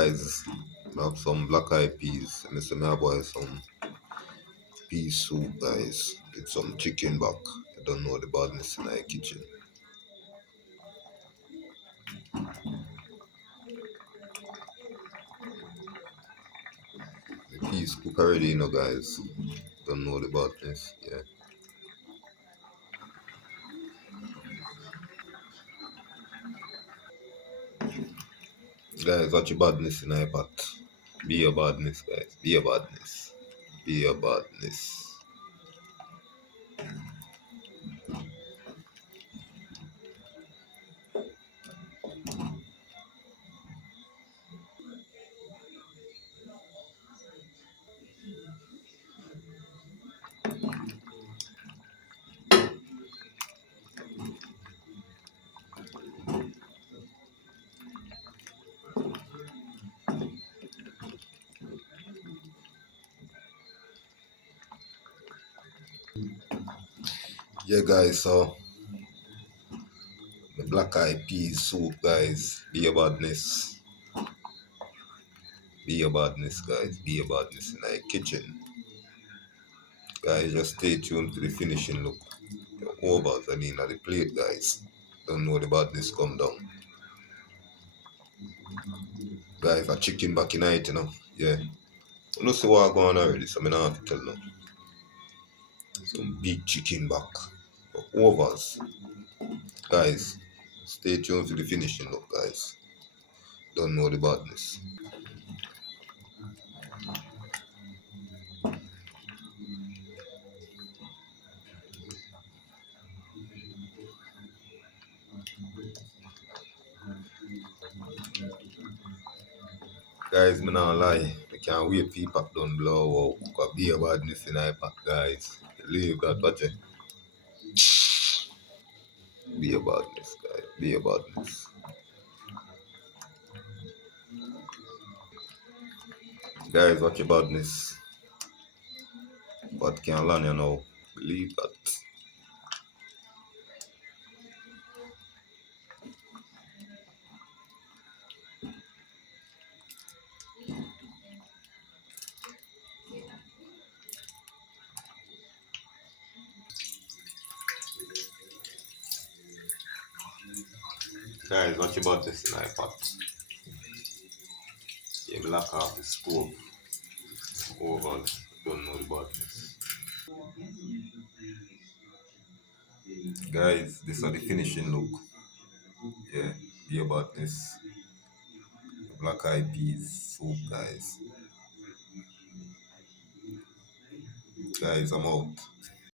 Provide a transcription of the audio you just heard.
Guys, I have some black eyed peas. And Mr. I boy some pea soup, guys. With some chicken back. I don't know the badness in my kitchen. The peas cook already, guys. Don't know the badness. Yeah. Guys, watch your badness in my pot. Be your badness, guys. Be your badness. Be your badness. Yeah, guys, so the black eyed peas soup, guys. Be your badness. Be your badness, guys. Be your badness in the kitchen. Guys, just stay tuned to the finishing look. The overs, at the plate, guys. Don't know the badness come down. Guys, a chicken back in it, Yeah. You know, see what going on already, so I don't have to tell no. Some big chicken back. The overs. Guys, stay tuned to the finishing look, guys. Don't know the badness. Guys, me not lie. I can't wait for you pack down below. Could be a badness in iPad, guys. Leave that, watch it. Be a badness, guys. Be a badness. Guys, watch your badness. But can't learn, Believe that. Guys, watch your badness in iPad. You lock off the stove. Over. Don't know the badness. Guys, this are the finishing look. Yeah, be a badness. Black eyed peas soup, guys. Guys, I'm out.